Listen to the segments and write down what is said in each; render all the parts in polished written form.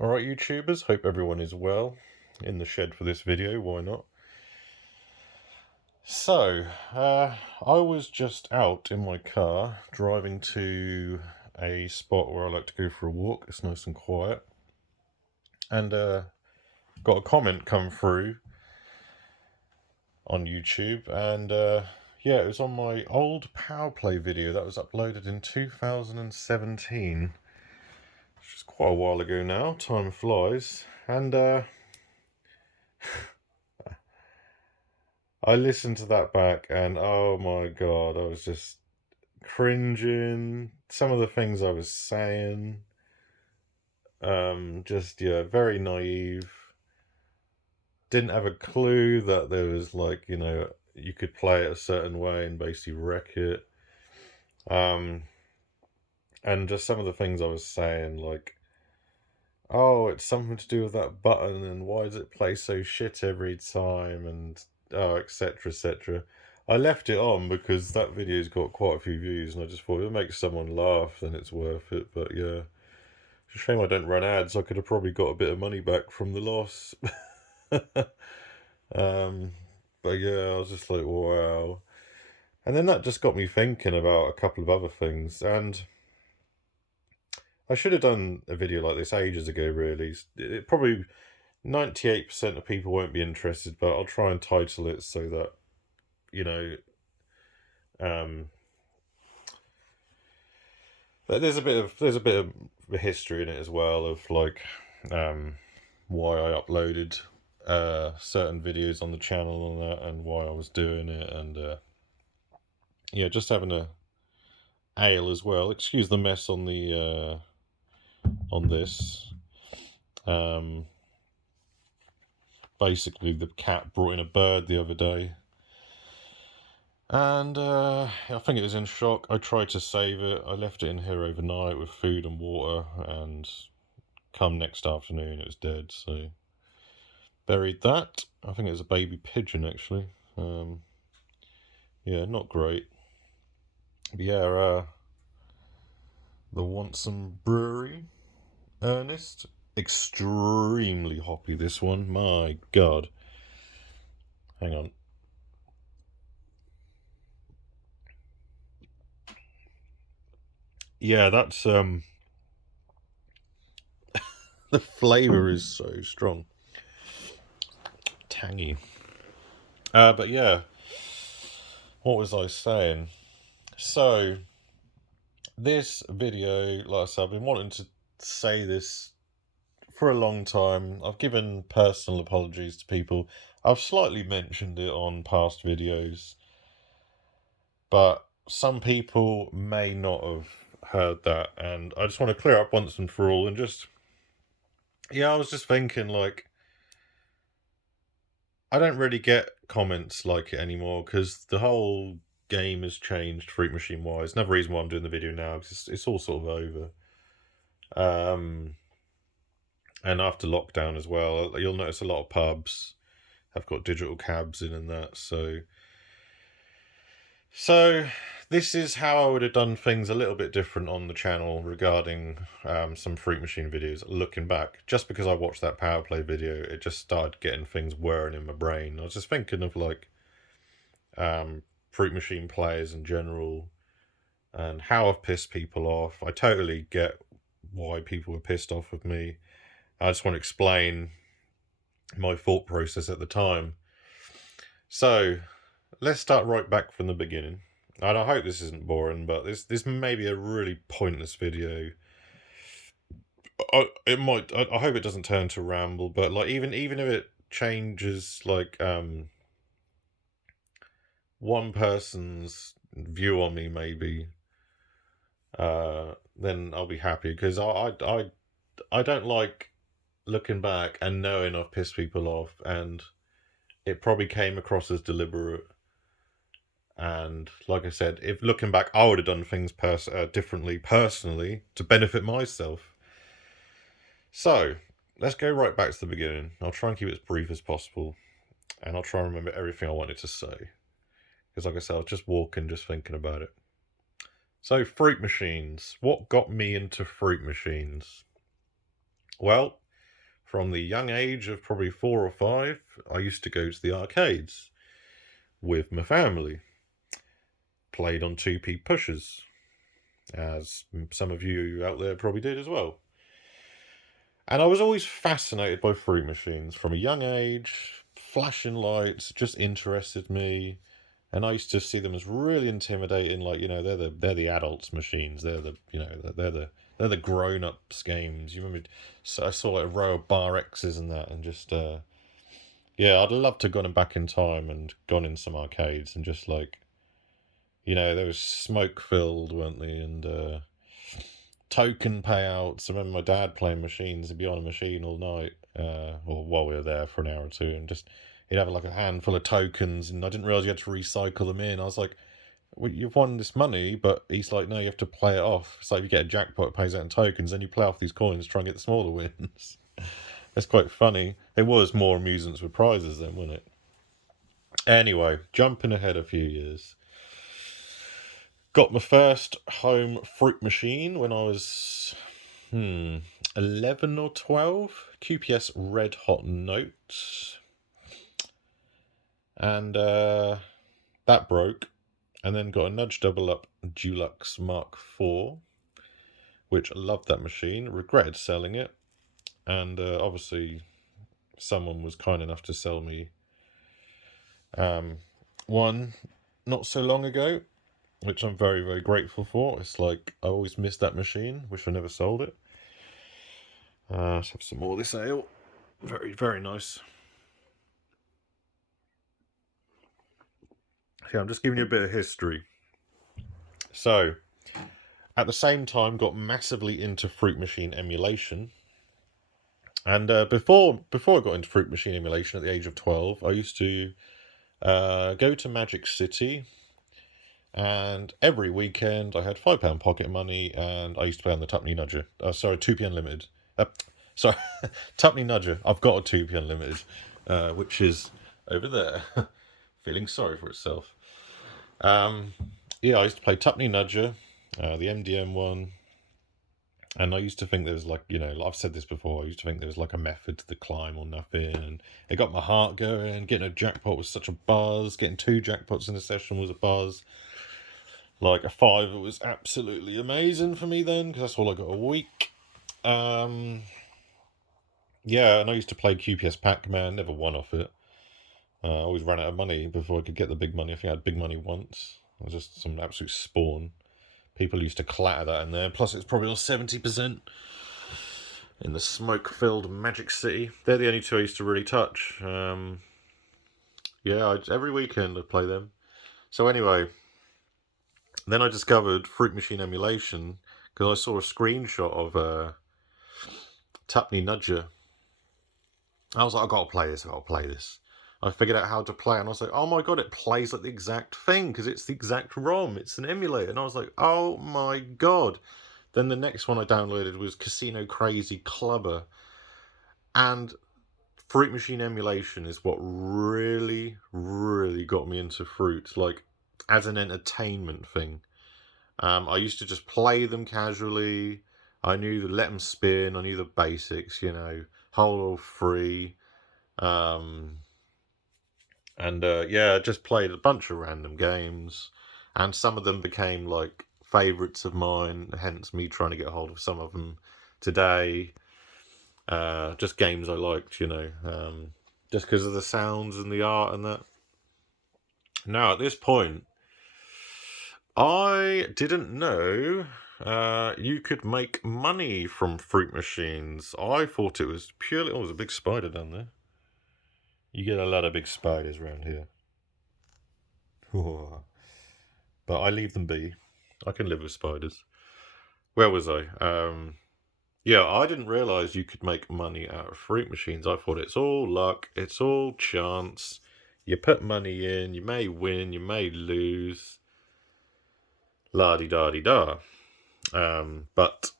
Alright, YouTubers, hope everyone is well. In the shed for this video, why not? So, I was just out in my car, driving to a spot where I like to go for a walk. It's nice and quiet. And got a comment come through on YouTube, and yeah, it was on my old Power Play video that was uploaded in 2017. Which is quite a while ago now, time flies. And I listened to that back and oh my god, I was just cringing. Some of the things I was saying, just yeah, very naive. Didn't have a clue that there was you could play it a certain way and basically wreck it. Um, and just some of the things I was saying, like, oh, it's something to do with that button, and why does it play so shit every time, and oh, etc., etc. I left it on because that video's got quite a few views, and I just thought if it makes someone laugh, then it's worth it. But yeah, it's a shame I don't run ads. I could have probably got a bit of money back from the loss. um, but yeah, I was just like, wow. And then that just got me thinking about a couple of other things, and I should have done a video like this ages ago, really. It probably 98% of people won't be interested, but I'll try and title it so that, you know, um, but there's a bit of history in it as well of like why I uploaded certain videos on the channel and that, and why I was doing it, and yeah, just having a ale as well. Excuse the mess on the on this. Basically, the cat brought in a bird the other day, and I think it was in shock. I tried to save it. I left it in here overnight with food and water, and come next afternoon it was dead, so buried that. I think it was a baby pigeon, actually. Yeah, not great. But yeah, the Wanson Brewery, Ernest. Extremely hoppy, this one. My god. Hang on. Yeah, that's the flavour is so strong. Tangy. But yeah, what was I saying? So, this video, like I said, I've been wanting to say this for a long time. I've given personal apologies to people. I've slightly mentioned it on past videos, but some people may not have heard that, and I just want to clear up once and for all, and just, yeah, I was just thinking, like, I don't really get comments like it anymore because the whole game has changed Fruit Machine wise. Another reason why I'm doing the video now because it's all sort of over. And after lockdown as well, you'll notice a lot of pubs have got digital cabs in and that. So this is how I would have done things a little bit different on the channel regarding some Fruit Machine videos. Looking back, just because I watched that Power Play video, it just started getting things whirring in my brain. I was just thinking of like Fruit Machine players in general and how I've pissed people off. I totally get why people were pissed off with me. I just want to explain my thought process at the time. So let's start right back from the beginning. And I hope this isn't boring, but this may be a really pointless video. It might. I hope it doesn't turn to ramble, but like even if it changes like one person's view on me, maybe, then I'll be happy because I don't like looking back and knowing I've pissed people off, and it probably came across as deliberate. And like I said, if looking back, I would have done things differently personally to benefit myself. So let's go right back to the beginning. I'll try and keep it as brief as possible, and I'll try and remember everything I wanted to say. Because like I said, I was just walking, just thinking about it. So fruit machines. What got me into fruit machines? Well, from the young age of probably 4 or 5, I used to go to the arcades with my family. Played on 2p pushers, as some of you out there probably did as well. And I was always fascinated by fruit machines from a young age. Flashing lights just interested me, and I used to see them as really intimidating. Like, they're the adults' machines. They're the grown ups games. You remember? So I saw like a row of bar X's and that, and just yeah, I'd love to have gone back in time and gone in some arcades and just like, they were smoke filled, weren't they? And token payouts. I remember my dad playing machines. He'd be on a machine all night, or while we were there for an hour or two, and just he'd have like a handful of tokens, and I didn't realize you had to recycle them in. I was like, well, you've won this money, but he's like, no, you have to play it off. It's like if you get a jackpot, it pays out in tokens, then you play off these coins, try and get the smaller wins. It's quite funny. It was more amusements with prizes then, wasn't it? Anyway, jumping ahead a few years. Got my first home fruit machine when I was 11 or 12. QPS Red Hot Notes. And that broke. And then got a Nudge Double Up Dulux Mark IV, which I loved that machine. Regretted selling it. And obviously someone was kind enough to sell me one not so long ago, which I'm very, very grateful for. It's like I always missed that machine. Wish I never sold it. Let's have some more of this ale. Very, very nice. Yeah, I'm just giving you a bit of history. So, at the same time, got massively into fruit machine emulation. And before I got into fruit machine emulation at the age of 12, I used to go to Magic City. And every weekend I had £5 pocket money, and I used to play on the Tuppenny Nudger. Sorry, 2p Unlimited. Sorry, Tuppenny Nudger. I've got a 2p Unlimited, which is over there, feeling sorry for itself. Yeah, I used to play Tuppenny Nudger, the MDM one, and I used to think there was like, I've said this before, I used to think there was like a method to the climb or nothing, and it got my heart going. Getting a jackpot was such a buzz. Getting 2 jackpots in a session was a buzz. Like a 5, it was absolutely amazing for me then, because that's all I got a week. Yeah, and I used to play QPS Pac-Man, never won off it. I always ran out of money before I could get the big money. I think I had big money once. It was just some absolute spawn. People used to clatter that in there. Plus, it's probably on 70% in the smoke-filled Magic City. They're the only 2 I used to really touch. Yeah, every weekend I'd play them. So anyway, then I discovered fruit machine emulation because I saw a screenshot of Tuppenny Nudger. I was like, I've got to play this. I figured out how to play, and I was like, oh my god, it plays like the exact thing, because it's the exact ROM. It's an emulator. And I was like, oh my god. Then the next one I downloaded was Casino Crazy Clubber. And fruit machine emulation is what really, really got me into fruit, like, as an entertainment thing. I used to just play them casually. I knew to let them spin. I knew the basics, whole or free. And yeah, I just played a bunch of random games, and some of them became like favourites of mine, hence me trying to get hold of some of them today. Just games I liked, just because of the sounds and the art and that. Now, at this point, I didn't know you could make money from fruit machines. I thought it was purely... Oh, there's a big spider down there. You get a lot of big spiders around here. But I leave them be. I can live with spiders. Where was I? Yeah, I didn't realise you could make money out of fruit machines. I thought it's all luck, it's all chance. You put money in, you may win, you may lose. La-di-da-di-da. But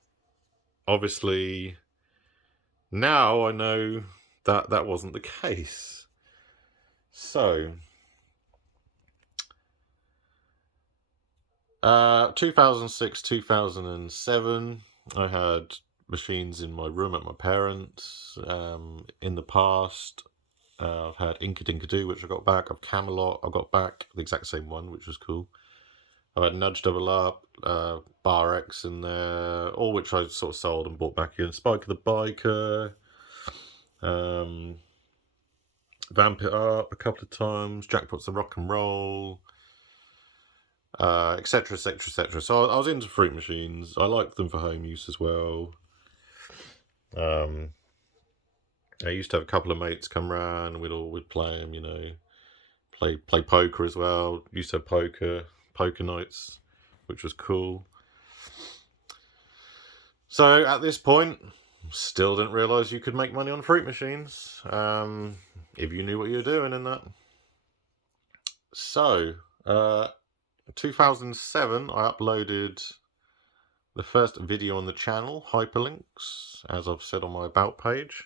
obviously now I know that that wasn't the case. So 2006, 2007, I had machines in my room at my parents'. In the past, I've had Inka Dinka Doo, which I got back. I've Camelot, I got back the exact same one, which was cool. I've had Nudge Double Up, Bar X in there, all which I sort of sold and bought back in. Spike the Biker, Vamp It Up a couple of times, Jackpots the Rock and Roll, etc., etc., etc. So I was into fruit machines. I liked them for home use as well. I used to have a couple of mates come round, and we'd play them, play poker as well. Used to have poker nights, which was cool. So at this point, still didn't realise you could make money on fruit machines, if you knew what you were doing in that. So, 2007, I uploaded the first video on the channel, Hyperlinks, as I've said on my About page.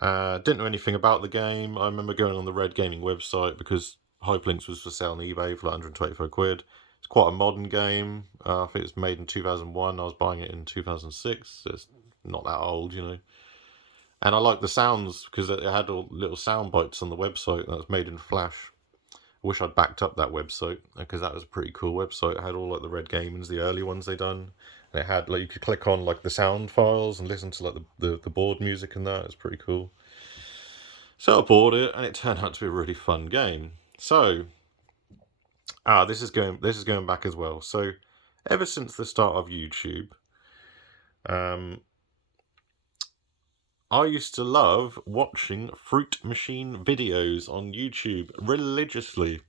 Didn't know anything about the game. I remember going on the Red Gaming website because Hyperlinks was for sale on eBay for like 125 quid. It's quite a modern game. I think it's made in 2001. I was buying it in 2006. So it's not that old, And I like the sounds because it had all little sound bites on the website that was made in Flash. I wish I'd backed up that website because that was a pretty cool website. It had all like the Red Gamings, the early ones they done. And it had like you could click on like the sound files and listen to like the board music and that. It's pretty cool. So I bought it, and it turned out to be a really fun game. So, this is going back as well. So, ever since the start of YouTube, I used to love watching fruit machine videos on YouTube religiously,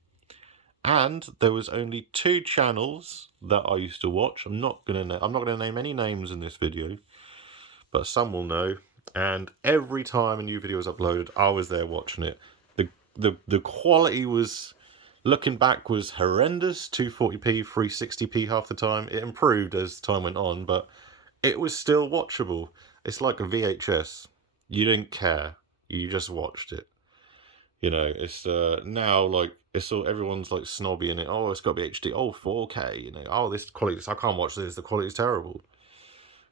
and there was only 2 channels that I used to watch. I'm not gonna name any names in this video, but some will know. And every time a new video was uploaded, I was there watching it. The quality was, looking back, was horrendous. 240p, 360p half the time. It improved as time went on, but it was still watchable. It's like a VHS. You didn't care. You just watched it. It's now like it's all everyone's like snobby in it. Oh, it's got to be HD. Oh, 4K. Oh, this quality. I can't watch this. The quality's terrible.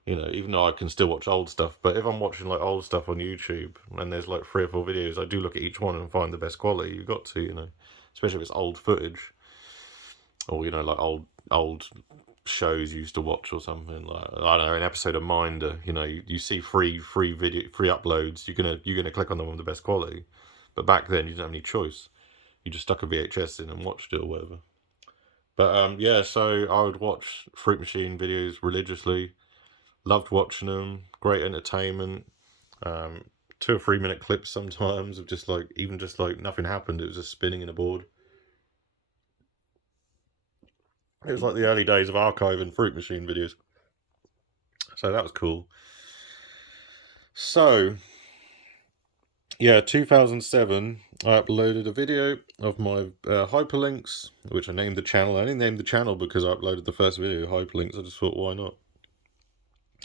Even though I can still watch old stuff, but if I'm watching like old stuff on YouTube and there's like 3 or 4 videos, I do look at each one and find the best quality. You've got to, especially if it's old footage, or like old shows you used to watch or something. Like, I don't know, an episode of Minder. You see free uploads. You're gonna click on them with the best quality. But back then you didn't have any choice. You just stuck a VHS in and watched it or whatever. But yeah, so I would watch fruit machine videos religiously. Loved watching them. Great entertainment. 2 or 3 minute clips sometimes of just like nothing happened. It was just spinning in a board. It was like the early days of archiving fruit machine videos. So that was cool. So, yeah, 2007, I uploaded a video of my hyperlinks, which I named the channel. I only named the channel because I uploaded the first video, hyperlinks. I just thought, why not?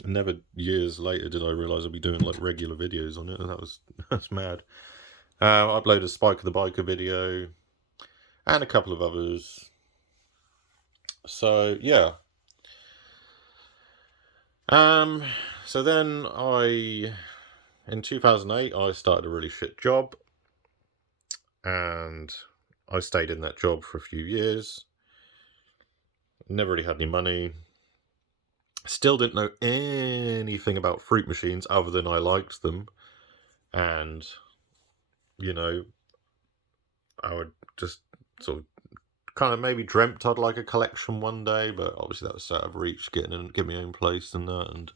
Never years later did I realise I'd be doing like regular videos on it, and that's mad. I uploaded a Spike the Biker video and a couple of others. So yeah. So then in 2008, I started a really shit job, and I stayed in that job for a few years. Never really had any money. Still didn't know anything about fruit machines other than I liked them. And, I would just sort of kind of maybe dreamt I'd like a collection one day, but obviously that was out of reach, get my own place and that. And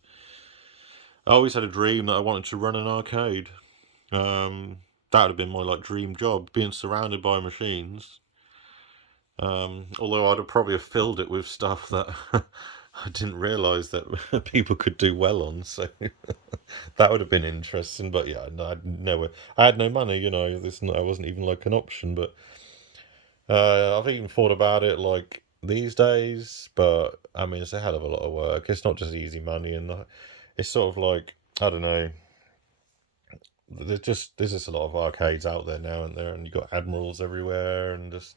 I always had a dream that I wanted to run an arcade. That would have been my dream job, being surrounded by machines. Although I'd have probably filled it with stuff that I didn't realise that people could do well on, so that would have been interesting. But yeah, no, I had no money, I wasn't even like an option. But I've even thought about it like these days, but I mean, it's a hell of a lot of work. It's not just easy money, and it's sort of like, I don't know. There's just a lot of arcades out there now, and you've got admirals everywhere, and just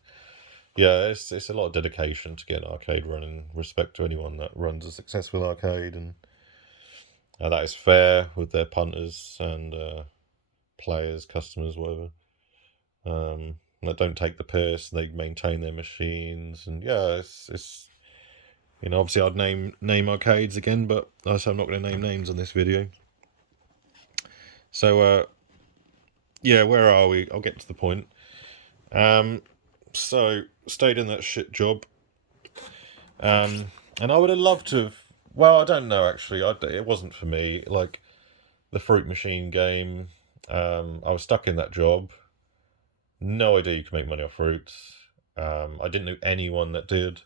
yeah, it's a lot of dedication to get an arcade running. Respect to anyone that runs a successful arcade, and that is fair with their punters and players, customers, whatever. That don't take the piss. They maintain their machines, and yeah, it's obviously I'd name arcades again, but I said I'm not going to name names on this video. So yeah, where are we? I'll get to the point. So stayed in that shit job, and I would have loved to have. Well, I don't know actually. It wasn't for me. Like the fruit machine game, I was stuck in that job. No idea you can make money off fruits. I didn't know anyone that did.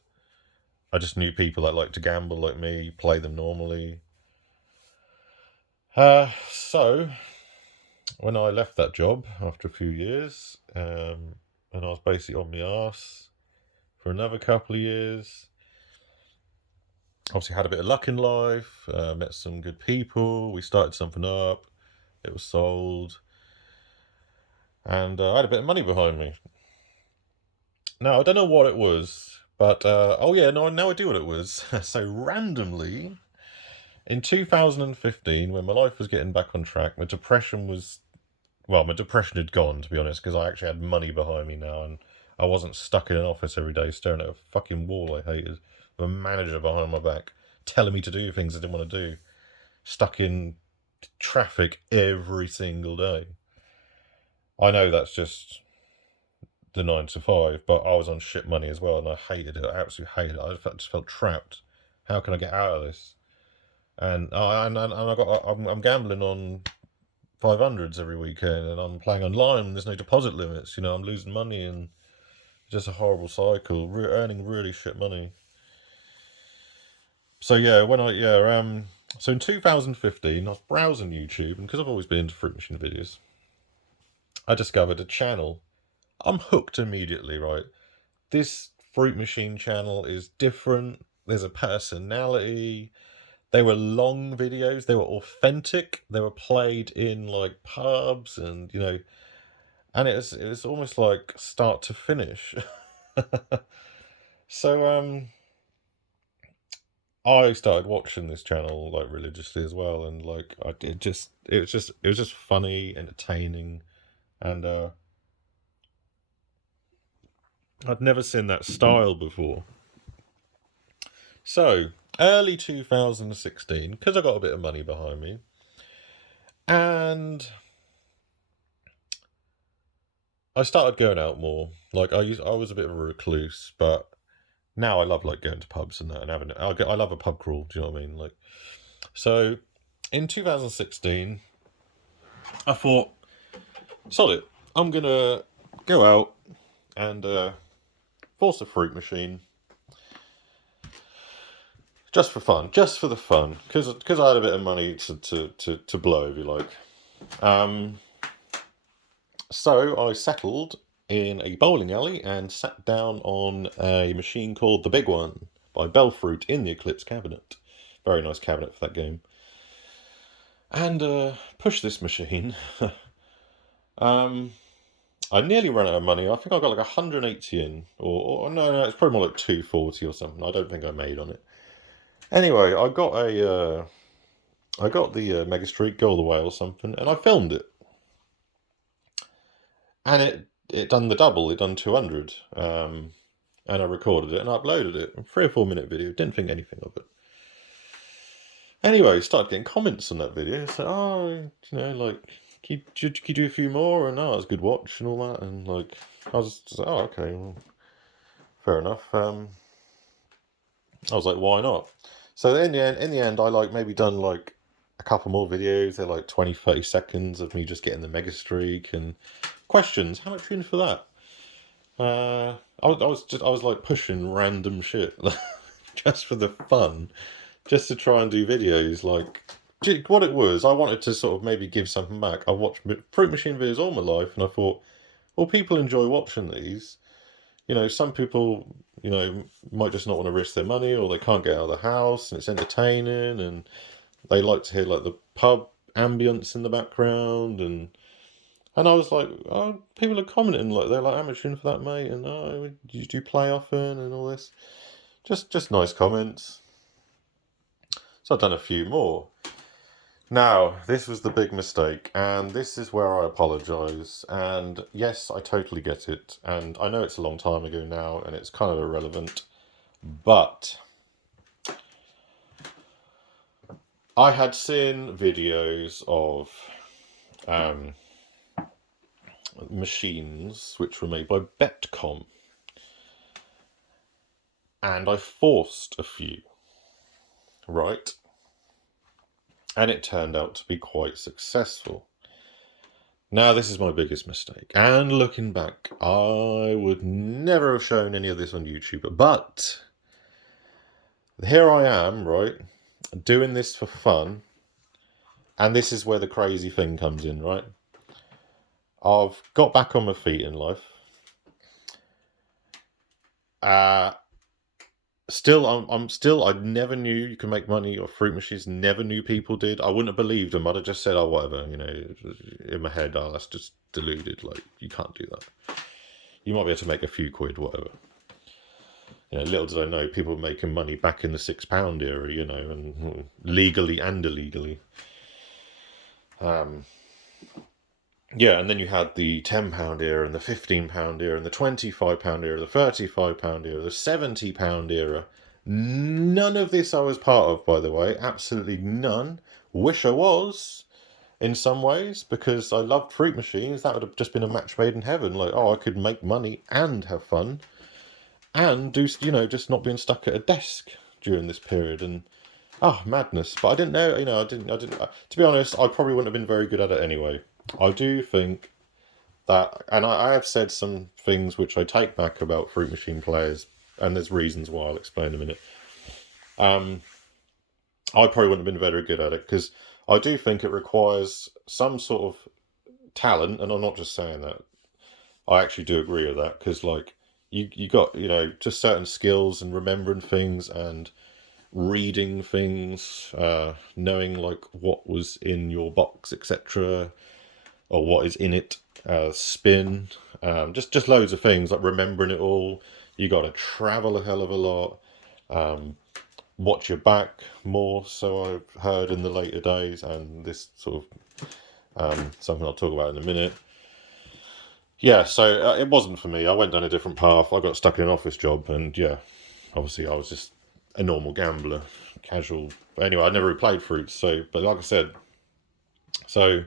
I just knew people that like to gamble like me, play them normally. So when I left that job after a few years, and I was basically on my arse for another couple of years. Obviously had a bit of luck in life, met some good people, we started something up, it was sold, and I had a bit of money behind me. Now, I don't know what it was, but, oh yeah, no, now I do what it was. So randomly, in 2015, when my life was getting back on track, my depression had gone, to be honest, because I actually had money behind me now, and I wasn't stuck in an office every day staring at a fucking wall I hated, with a manager behind my back, telling me to do things I didn't want to do, stuck in traffic every single day. I know that's just the 9 to 5, but I was on shit money as well, and I hated it. I absolutely hated it. I just felt trapped. How can I get out of this? And I'm gambling on 500s every weekend, and I'm playing online, and there's no deposit limits. I'm losing money, and just a horrible cycle. Earning really shit money. So yeah, so in 2015, I was browsing YouTube, and because I've always been into fruit machine videos, I discovered a channel. I'm hooked immediately, right? This fruit machine channel is different. There's a personality. They were long videos. They were authentic. They were played in like pubs, and and it was almost like start to finish. So I started watching this channel like religiously as well, and like it was just funny, entertaining, and I'd never seen that style before. So early 2016, because I got a bit of money behind me, and I started going out more. Like I was a bit of a recluse, but now I love like going to pubs and that, and having I love a pub crawl. Do you know what I mean? Like, so in 2016, I thought, sod it, I'm gonna go out and force a fruit machine just for fun, just for the fun, because I had a bit of money to blow, if you like. So I settled in a bowling alley and sat down on a machine called the Big One by Bellfruit in the Eclipse cabinet. Very nice cabinet for that game. And pushed this machine. I nearly ran out of money. I think I got like 180 in, or no, it's probably more like 240 or something. I don't think I made on it. Anyway, I got the Mega Street Go All the Way or something, and I filmed it, and it done the double. It done 200, and I recorded it and I uploaded it. A 3 or 4 minute video. Didn't think anything of it. Anyway, started getting comments on that video. So, like, can you do a few more? And it's a good watch and all that. And like, I was just like, okay, well, fair enough. I was like, why not? So in the end, I like maybe done like a couple more videos. They're like 20, 30 seconds of me just getting the Mega Streak and questions. How much are you in for that? I was like pushing random shit just for the fun, just to try and do videos. Like what it was, I wanted to sort of maybe give something back. I watched fruit machine videos all my life, and I thought, well, people enjoy watching these. Some people, might just not want to risk their money, or they can't get out of the house, and it's entertaining, and they like to hear like the pub ambience in the background, and I was like, oh, people are commenting like they're like, how much in for that, mate? And do you play often and all this? Just nice comments. So I've done a few more. Now, this was the big mistake, and this is where I apologise. And yes, I totally get it, and I know it's a long time ago now, and it's kind of irrelevant, but I had seen videos of um, machines which were made by Betcom, and I forced a few, right? And it turned out to be quite successful. Now, this is my biggest mistake. And looking back, I would never have shown any of this on YouTube. But here I am, right, doing this for fun. And this is where the crazy thing comes in, right? I've got back on my feet in life. I never knew you can make money off fruit machines. Never knew people did. I wouldn't have believed them. I'd have just said, oh, whatever, you know, in my head, oh, that's just deluded. Like, you can't do that. You might be able to make a few quid, whatever. You know, little did I know people were making money back in the £6 era, you know, and legally and illegally. Yeah, and then you had the £10 era and the £15 era and the £25 era, the £35 era, the £70 era. None of this I was part of, by the way. Absolutely none. Wish I was in some ways because I loved fruit machines. That would have just been a match made in heaven. Like, oh, I could make money and have fun and do, you know, just not being stuck at a desk during this period. And madness. But I didn't know, you know, I didn't. To be honest, I probably wouldn't have been very good at it anyway. I do think that, and I have said some things which I take back about fruit machine players, and there's reasons why I'll explain in a minute. I probably wouldn't have been very good at it because I do think it requires some sort of talent, and I'm not just saying that. I actually do agree with that because, like, you got, you know, just certain skills and remembering things and reading things, knowing like what was in your box, etc., or what is in it, spin, just loads of things like remembering it all. You got to travel a hell of a lot. Watch your back more, so I've heard in the later days, and this sort of something I'll talk about in a minute. Yeah, so it wasn't for me. I went down a different path. I got stuck in an office job, and yeah, obviously I was just a normal gambler, casual. Anyway, I never really played fruits, so but like I said, so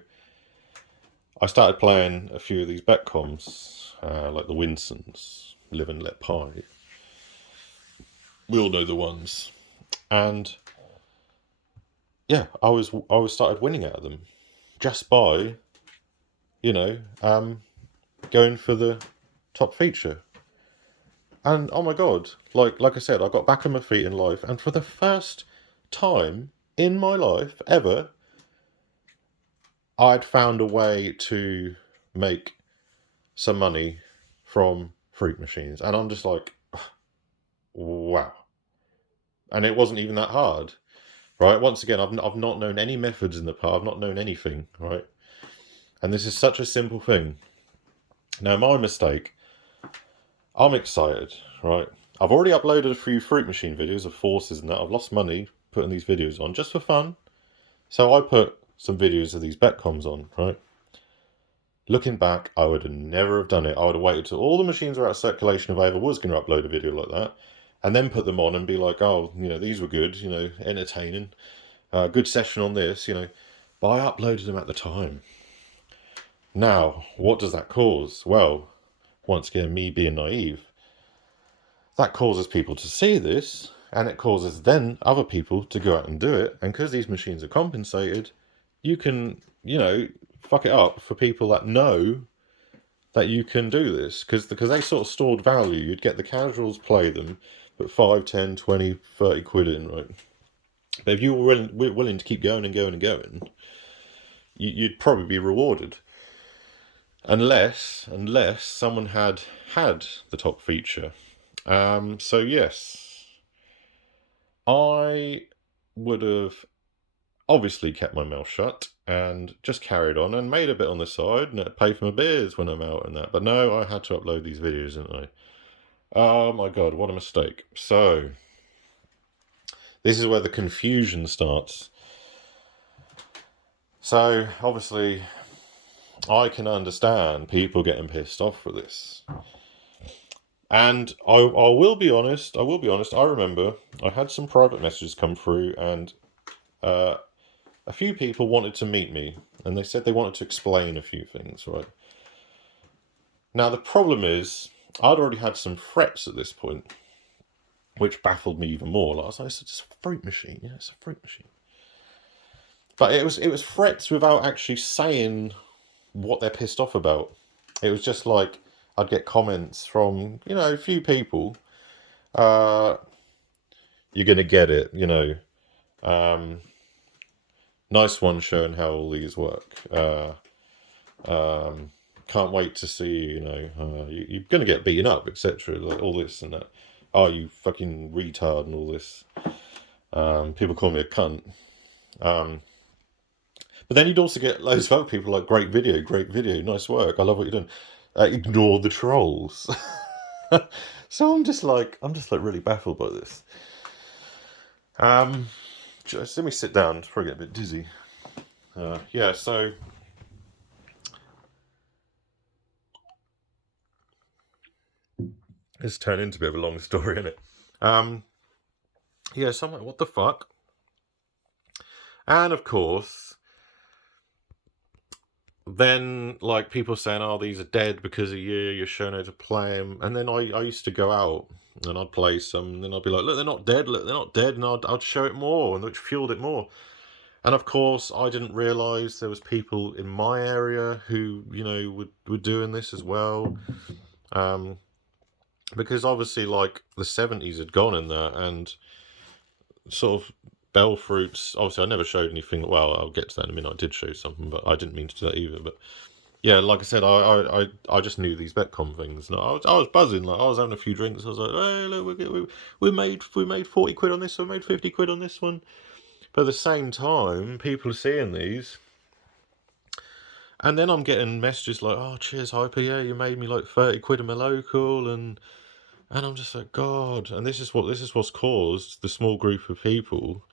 I started playing a few of these Betcoms, like the Winsons, Live and Let Pie. We all know the ones, and yeah, I was started winning out of them just by, you know, going for the top feature. And oh my god, like I said, I got back on my feet in life, and for the first time in my life ever, I'd found a way to make some money from fruit machines, and I'm just like, wow. And it wasn't even that hard, right? Once again, I've not known any methods in the past. I've not known anything, right? And this is such a simple thing. Now, my mistake. I'm excited, right? I've already uploaded a few fruit machine videos of forces and that. I've lost money putting these videos on just for fun. So I put some videos of these Betcoms on, right? Looking back, I would have never have done it. I would have waited till all the machines were out of circulation if I ever was going to upload a video like that. And then put them on and be like, oh, you know, these were good, you know, entertaining. Good session on this, you know. But I uploaded them at the time. Now, what does that cause? Well, once again, me being naive, that causes people to see this, and it causes then other people to go out and do it. And because these machines are compensated, you can, you know, fuck it up for people that know that you can do this. Because they sort of stored value. You'd get the casuals play them, put 5, 10, 20, 30 quid in, right? But if you were willing to keep going and going and going, you'd probably be rewarded. Unless someone had the top feature. So yes, I would have obviously kept my mouth shut and just carried on and made a bit on the side and pay for my beers when I'm out and that. But no, I had to upload these videos, didn't I? Oh my god, what a mistake. So this is where the confusion starts. So obviously, I can understand people getting pissed off for this. And I will be honest. I will be honest. I remember I had some private messages come through, and uh, a few people wanted to meet me, and they said they wanted to explain a few things. Right now, the problem is I'd already had some threats at this point, which baffled me even more. Like I was like, it's a fruit machine. Yeah, it's a fruit machine. But it was threats without actually saying what they're pissed off about. It was just like I'd get comments from a few people. Uh, you're gonna get it. Um, nice one showing how all these work. Can't wait to see you're gonna get beaten up, etc. Like all this and that. Oh, you fucking retard and all this. People call me a cunt. Um, but then you'd also get loads of other people like great video, nice work. I love what you're doing. Ignore the trolls. So I'm just like really baffled by this. Just let me sit down. It's probably get a bit dizzy. Yeah, so it's turned into a bit of a long story, isn't it? Yeah, so I'm like, what the fuck? And of course, then like people saying, "Oh, these are dead because of you. You're showing how to play them." And then I used to go out and I'd play some, and then I'd be like, "Look, they're not dead. Look, they're not dead," and I'd show it more, and which fueled it more. And of course, I didn't realise there was people in my area who were doing this as well. Um, because obviously, like the 70s had gone in there, and sort of bell fruits. Obviously, I never showed anything. Well, I'll get to that in a minute. I did show something, but I didn't mean to do that either. But yeah, like I said, I just knew these Betcom things. And I was buzzing. Like I was having a few drinks. I was like, hey, look, we made 40 quid on this. We made 50 quid on this one. But at the same time, people are seeing these. And then I'm getting messages like, "Oh, cheers, Hyper. Yeah, you made me like 30 quid in my local," and I'm just like, God. And this is what's caused the small group of people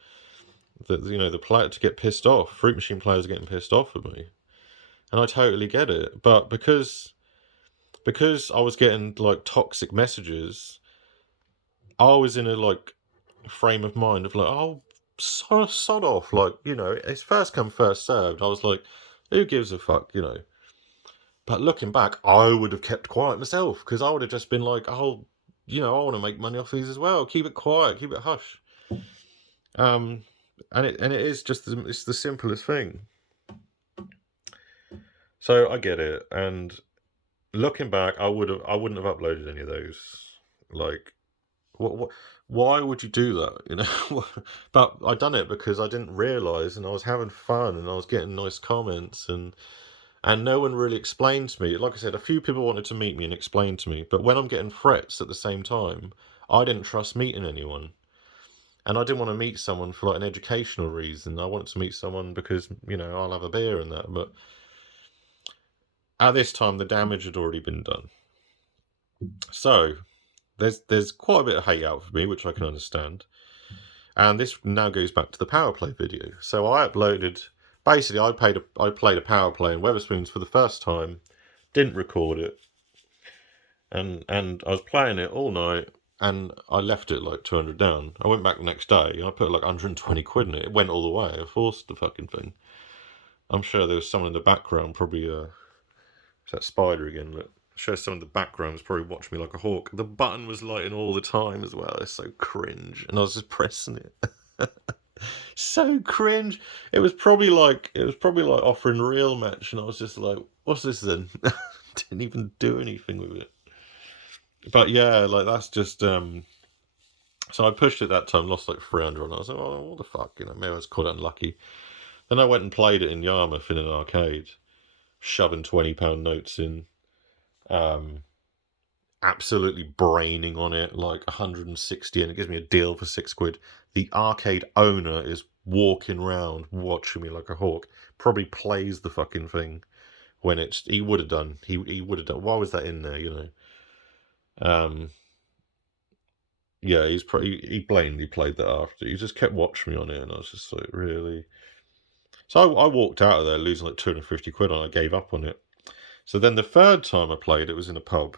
that the player to get pissed off. Fruit machine players are getting pissed off at me, and I totally get it. But because I was getting like toxic messages, I was in a like frame of mind of like, oh, sod off. Like it's first come first served. I was like, who gives a fuck. But looking back, I would have kept quiet myself because I would have just been like, oh, I want to make money off these as well. Keep it quiet, keep it hush. Um, and it is just it's the simplest thing. So I get it, and looking back, I wouldn't have uploaded any of those. Like, what why would you do that? But I done it because I didn't realize, and I was having fun, and I was getting nice comments, and no one really explained to me. Like I said, a few people wanted to meet me and explain to me, but when I'm getting threats at the same time, I didn't trust meeting anyone. And I didn't want to meet someone for like an educational reason. I wanted to meet someone because, I'll have a beer and that. But at this time, the damage had already been done. So there's quite a bit of hate out for me, which I can understand. And this now goes back to the power play video. So I uploaded. Basically, I played a power play in Weatherspoons for the first time. Didn't record it, and I was playing it all night, and I left it like 200 down. I went back the next day, and I put like 120 quid in it. It went all the way. I forced the fucking thing. I'm sure there was someone in the background, probably it's that spider again. Look, I'm sure someone in the background was probably watching me like a hawk. The button was lighting all the time as well. It's so cringe, and I was just pressing it. So cringe. It was probably like offering real match, and I was just like, "What's this then?" Didn't even do anything with it. But yeah, like that's just. So I pushed it that time, lost like 300, and I was like, "Oh, what the fuck?" Maybe I was quite unlucky. Then I went and played it in Yarmouth in an arcade, shoving £20 notes in. Um, Absolutely braining on it, like 160, and it gives me a deal for 6 quid. The arcade owner is walking around watching me like a hawk. Probably plays the fucking thing when he would have done. He would have done. Why was that in there? Um, yeah, he blatantly played that after. He just kept watching me on it, and I was just like, really. So I walked out of there losing like 250 quid and I gave up on it. So then the third time I played, it was in a pub.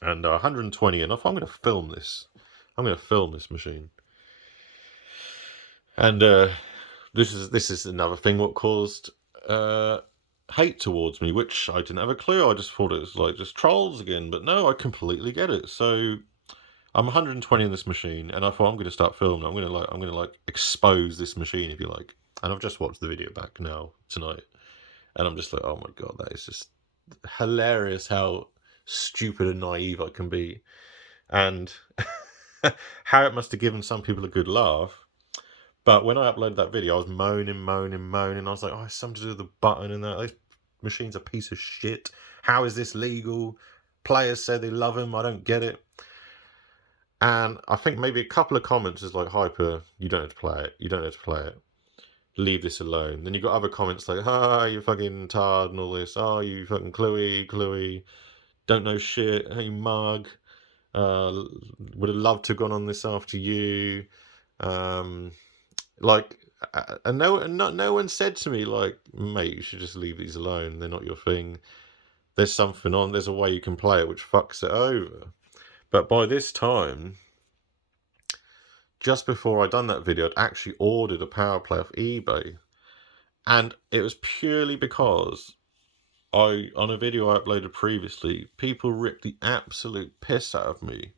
And 120, and I thought, I'm going to film this. I'm going to film this machine. And this is another thing what caused hate towards me, which I didn't have a clue. I just thought it was like just trolls again. But no, I completely get it. So I'm 120 in this machine, and I thought I'm going to start filming. I'm going to expose this machine, if you like. And I've just watched the video back now tonight, and I'm just like, oh my god, that is just hilarious how stupid and naive I can be, and how it must have given some people a good laugh. But when I uploaded that video, I was moaning. I was like, oh, it's something to do with the button and that. Those machines are a piece of shit. How is this legal? Players say they love him. I don't get it. And I think maybe a couple of comments is like, Hyper, you don't have to play it. You don't have to play it. Leave this alone. Then you got other comments like, ah, you fucking tard and all this. Oh, you fucking Chloe. Don't know shit. Hey, mug. Would have loved to have gone on this after you. Like, and no one said to me like, mate, you should just leave these alone. They're not your thing. There's something on. There's a way you can play it which fucks it over. But by this time, just before I'd done that video, I'd actually ordered a power play off eBay, and it was purely because on a video I uploaded previously, people ripped the absolute piss out of me.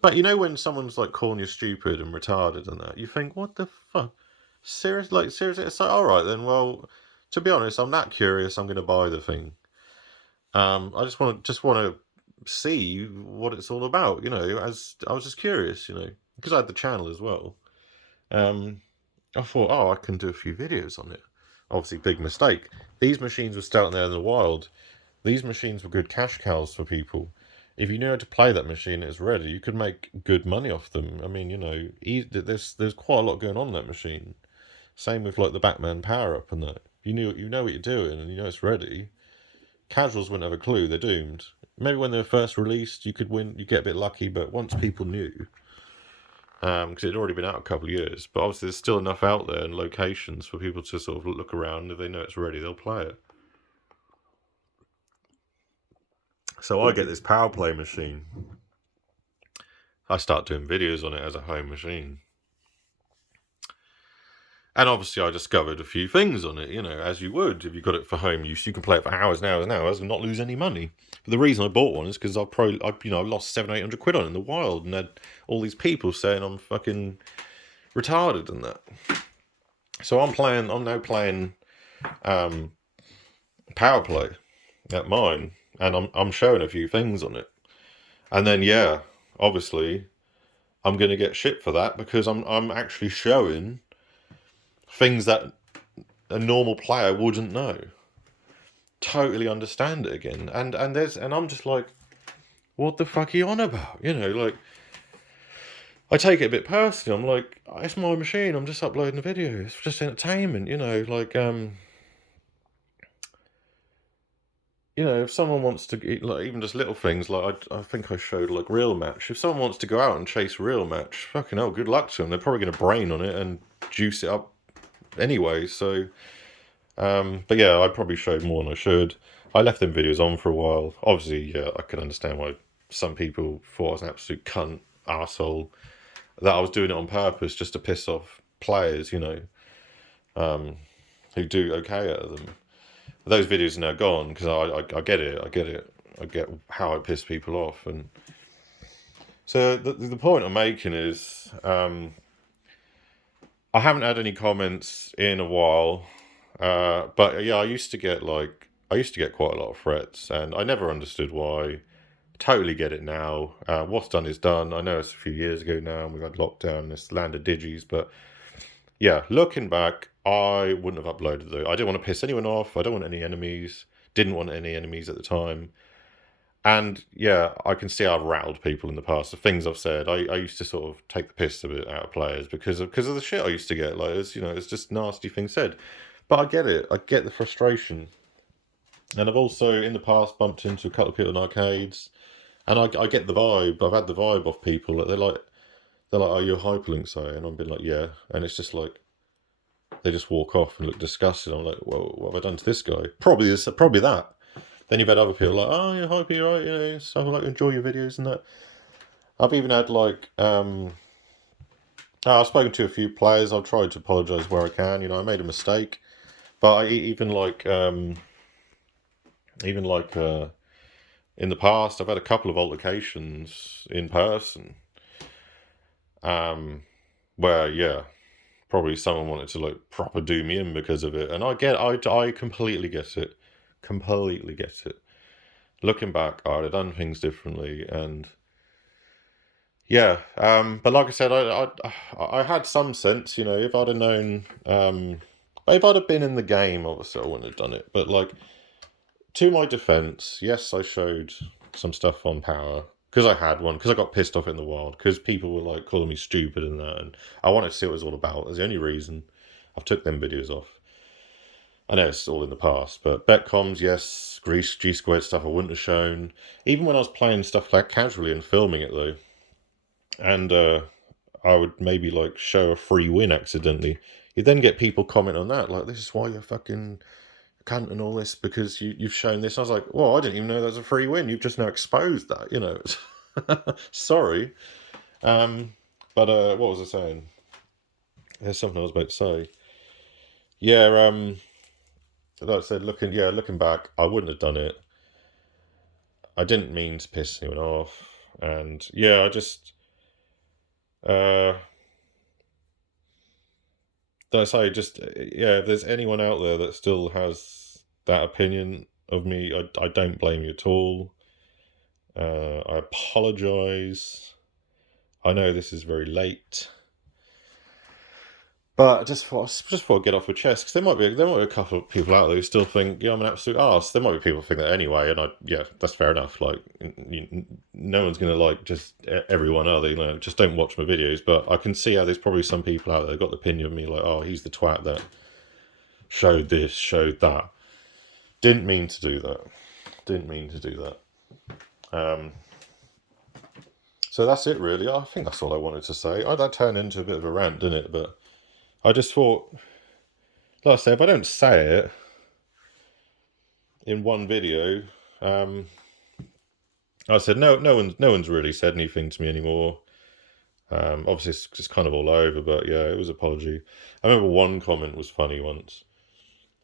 But you know when someone's like calling you stupid and retarded and that, you think, what the fuck? Seriously, it's like, all right then. Well, to be honest, I'm that curious. I'm going to buy the thing. I just want to see what it's all about. You know, as I was just curious. You know, because I had the channel as well. I thought, oh, I can do a few videos on it. Obviously, big mistake. These machines were still out there in the wild. These machines were good cash cows for people. If you knew how to play that machine, it's ready. You could make good money off them. I mean, you know, there's quite a lot going on in that machine. Same with like the Batman power up and that. You know what you're doing, and you know it's ready. Casuals wouldn't have a clue. They're doomed. Maybe when they were first released, you could win. You get a bit lucky, but once people knew, because it had already been out a couple of years, but obviously there's still enough out there and locations for people to sort of look around. If they know it's ready, they'll play it. So I get this power play machine. I start doing videos on it as a home machine. And obviously I discovered a few things on it, you know, as you would. If you got it for home use, you can play it for hours and hours and not lose any money. But the reason I bought one is because I lost 700-800 quid on it in the wild, and had all these people saying I'm fucking retarded and that. So I'm now playing power play at mine, and I'm showing a few things on it. And then yeah, obviously I'm gonna get shit for that because I'm actually showing things that a normal player wouldn't know. Totally understand it again. And I'm just like, what the fuck are you on about? You know, like, I take it a bit personally. I'm like, it's my machine. I'm just uploading a video. It's just entertainment, you know, like, you know, if someone wants to eat, like, even just little things, like I think I showed like real match. If someone wants to go out and chase real match, fucking hell, good luck to them. They're probably going to brain on it and juice it up anyway. So, but yeah, I probably showed more than I should. I left them videos on for a while. Obviously, yeah, I can understand why some people thought I was an absolute cunt, arsehole, that I was doing it on purpose just to piss off players, you know, who do okay out of them. Those videos are now gone because I get it. I get how I piss people off. And so the point I'm making is, I haven't had any comments in a while. But yeah, I used to get quite a lot of threats, and I never understood why. Totally get it now. What's done is done. I know it's a few years ago now, and we've had lockdown, this land of digis, but yeah, looking back, I wouldn't have uploaded though. I didn't want to piss anyone off. I don't want any enemies. Didn't want any enemies at the time. And yeah, I can see I've rattled people in the past. The things I've said, I used to sort of take the piss a bit out of players because of the shit I used to get. Like, it's just nasty things said. But I get it. I get the frustration. And I've also in the past bumped into a couple of people in arcades, and I get the vibe. I've had the vibe off people that they're like, oh, you're Hyperlink, sorry, and I've been like, yeah, and it's just like, they just walk off and look disgusted. I'm like, well, what have I done to this guy? Probably that. Then you've had other people like, oh, yeah, hi, you're right, you know, stuff like enjoy your videos and that. I've even had like, I've spoken to a few players. I've tried to apologise where I can. You know, I made a mistake, but even like in the past, I've had a couple of altercations in person, where probably someone wanted to like proper do me in because of it, and I completely get it, completely get it. Looking back, I'd have done things differently, and yeah, but like I said, I had some sense, you know, if I'd have known, if I'd have been in the game, obviously I wouldn't have done it. But like, to my defense, yes, I showed some stuff on power because I had one, because I got pissed off in the wild, because people were like calling me stupid and that, and I wanted to see what it was all about. That's the only reason I've took them videos off. I know it's all in the past, but Betcoms, yes, Grease, G Squared stuff I wouldn't have shown. Even when I was playing stuff like casually and filming it though, and I would maybe like show a free win accidentally, you then get people comment on that, like, this is why you're fucking cunt and all this, because you've shown this. I was like, well, I didn't even know that was a free win. You've just now exposed that, you know. Sorry. But what was I saying? There's something I was about to say. Yeah, like I said, looking back, I wouldn't have done it. I didn't mean to piss anyone off. And yeah, I just like I say, just if there's anyone out there that still has that opinion of me, I don't blame you at all. I apologise. I know this is very late, but I just thought I'd get off my chest, because there might be a couple of people out there who still think, yeah, I'm an absolute arse. There might be people who think that anyway, and that's fair enough. Like, no one's gonna like just everyone, are they? You know, just don't watch my videos. But I can see how there's probably some people out there that got the opinion of me like, oh, he's the twat that showed this, showed that. Didn't mean to do that. Didn't mean to do that. So that's it, really. I think that's all I wanted to say. That turned into a bit of a rant, didn't it? But I just thought, like I say, if I don't say it in one video, I said no one's really said anything to me anymore. Obviously it's just kind of all over, but yeah, it was an apology. I remember one comment was funny once.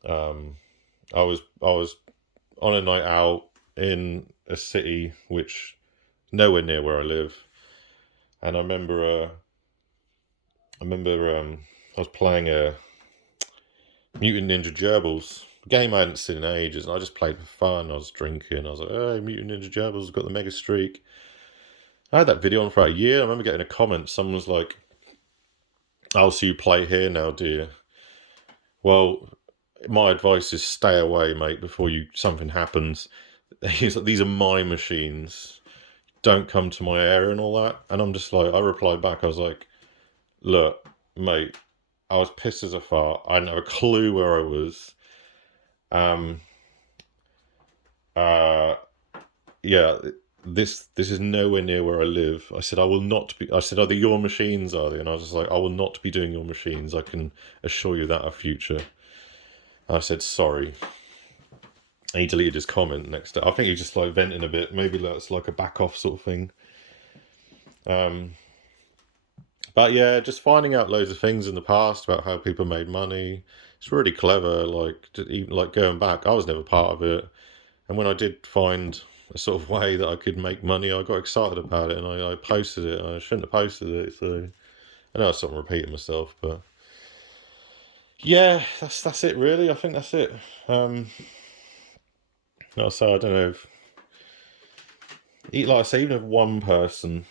I was on a night out in a city which nowhere near where I live, and I remember I was playing a Mutant Ninja Gerbils, a game I hadn't seen in ages, and I just played for fun. I was drinking. I was like, "Hey, Mutant Ninja Gerbils got the mega streak." I had that video on for about a year. I remember getting a comment. Someone was like, "Oh, so you play here now, do you?" Well, my advice is stay away, mate, before something happens. These are my machines. Don't come to my area and all that. And I'm just like, I replied back. I was like, look, mate, I was pissed as a fart. I didn't have a clue where I was. Yeah, this is nowhere near where I live. I said, I will not be. I said, are they your machines, are they? And I was just like, I will not be doing your machines. I can assure you that of future. And I said, sorry. And he deleted his comment next day. I think he just like venting a bit. Maybe that's like a back off sort of thing. But yeah, just finding out loads of things in the past about how people made money. It's really clever. Like, even like going back, I was never part of it. And when I did find a sort of way that I could make money, I got excited about it, and I posted it. And I shouldn't have posted it. So I know I'm sort of repeating myself, but yeah, that's it really. I think that's it. Like I say, I don't know if, like I say, even if one person,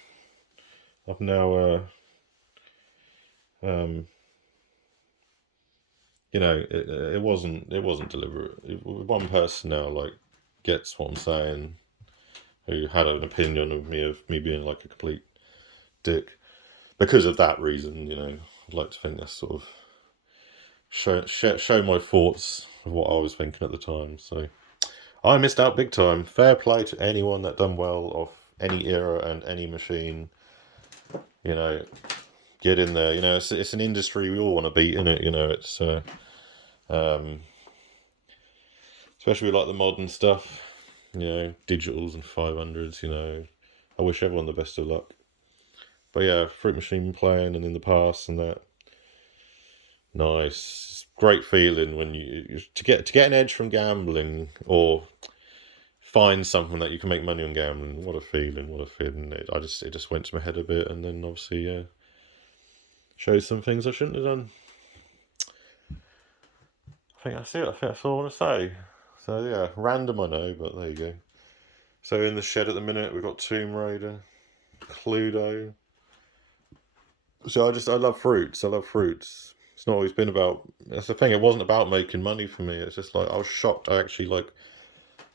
I've now, you know, it wasn't deliberate. One person now like gets what I'm saying, who had an opinion of me being like a complete dick because of that reason. You know, I'd like to think that's sort of show my thoughts of what I was thinking at the time. So I missed out big time. Fair play to anyone that done well off any era and any machine. You know, get in there. You know, it's an industry we all want to beat, isn't it? You know, it's um, especially with like the modern stuff. You know, digitals and 500s. You know, I wish everyone the best of luck. But yeah, Fruit Machine playing and in the past and that. Nice, great feeling when to get an edge from gambling or find something that you can make money on gambling. What a feeling! What a feeling! It just went to my head a bit, and then obviously showed some things I shouldn't have done. I think that's it. I think that's all I want to say. So yeah, random I know, but there you go. So in the shed at the minute we've got Tomb Raider, Cluedo. So I love fruits. I love fruits. It's not always been about. That's the thing. It wasn't about making money for me. It's just like I was shocked. I actually like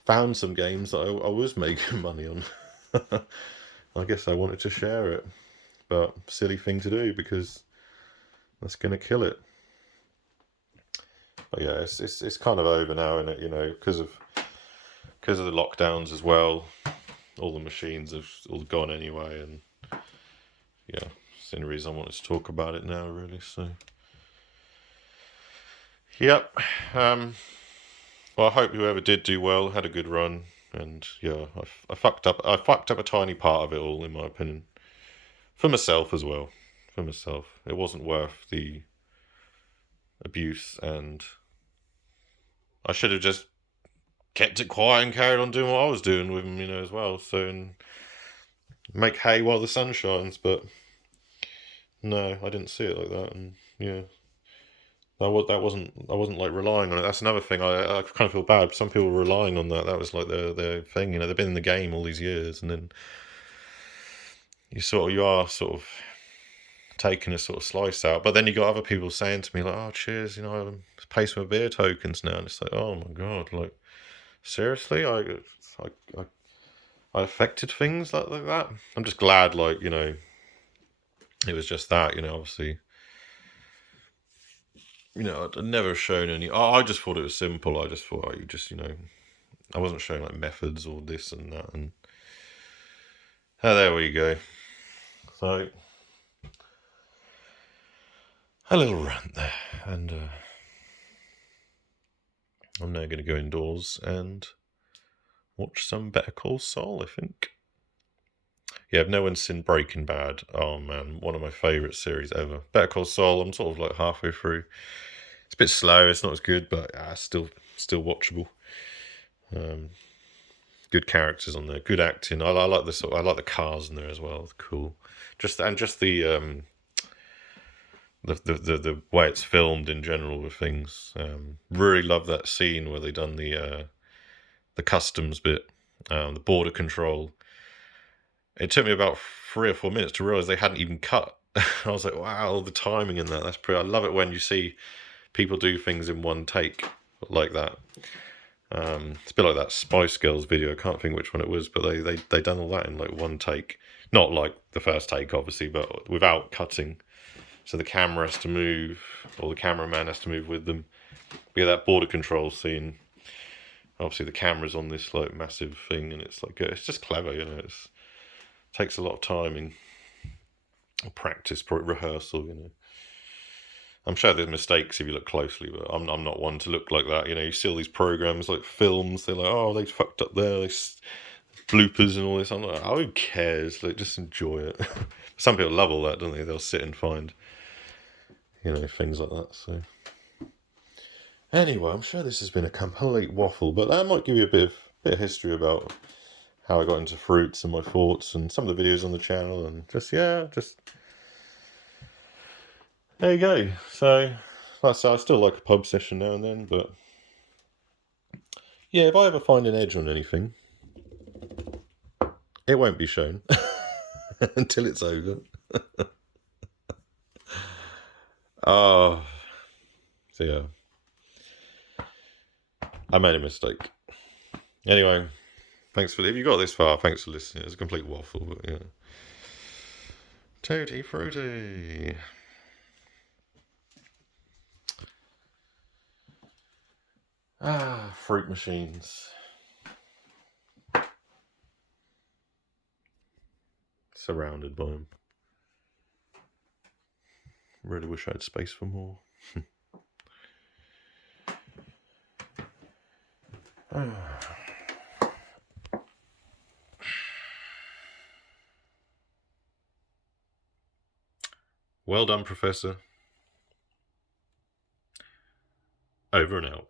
found some games that I was making money on. I guess I wanted to share it, but silly thing to do because that's gonna kill it. But yeah, it's kind of over now, isn't it? You know, because of the lockdowns as well. All the machines have all gone anyway, and yeah, it's the only reason I wanted to talk about it now, really. So, yep. Well, I hope whoever did do well had a good run, and yeah, I fucked up. I fucked up a tiny part of it all, in my opinion, for myself as well. For myself, it wasn't worth the abuse, and I should have just kept it quiet and carried on doing what I was doing with him, you know, as well. So and make hay while the sun shines. But no, I didn't see it like that, and yeah, that wasn't. I wasn't like relying on it. That's another thing. I kind of feel bad. Some people were relying on that. That was like their thing. You know, they've been in the game all these years, and then you are sort of taking a sort of slice out. But then you got other people saying to me like, "Oh, cheers, you know, I'm pay some beer tokens now," and it's like, oh my god, like seriously, I, I affected things like that. I'm just glad, like, you know, it was just that, you know, obviously, you know, I'd never shown any. I just thought it was simple. I just thought you just, you know, I wasn't showing like methods or this and that, and there we go. So a little rant there, and I'm now going to go indoors and watch some Better Call Saul, I think. Yeah, if no one's seen Breaking Bad, oh man, one of my favourite series ever. Better Call Saul, I'm sort of like halfway through. It's a bit slow, it's not as good, but still watchable. Good characters on there, good acting. I like I like the cars in there as well. Cool. Just the way it's filmed in general with things. Really love that scene where they done the customs bit, the border control. It took me about 3 or 4 minutes to realize they hadn't even cut. I was like, wow, the timing in that. That's pretty. I love it when you see people do things in one take like that. It's a bit like that Spice Girls video. I can't think which one it was, but they done all that in like one take. Not like the first take, obviously, but without cutting. So the camera has to move, or the cameraman has to move with them. Yeah, that border control scene. Obviously, the camera's on this like massive thing, and it's like it's just clever, you know. It takes a lot of timing, practice, probably rehearsal, you know. I'm sure there's mistakes if you look closely, but I'm not one to look like that. You know, you see all these programs like films. They're like, oh, they fucked up there. They bloopers and all this. I'm like, oh, who cares? Like, just enjoy it. Some people love all that, don't they? They'll sit and find, you know, things like that. So anyway, I'm sure this has been a complete waffle, but that might give you a bit of history about how I got into fruits and my thoughts and some of the videos on the channel, and just there you go. So, like I say, I still like a pub session now and then, but yeah, if I ever find an edge on anything, it won't be shown until it's over. Oh, so yeah, I made a mistake. Anyway, thanks if you got this far, thanks for listening. It's a complete waffle, but yeah. Tutti fruity. Fruit machines. Surrounded by them. Really wish I had space for more. Well done, Professor. Over and out.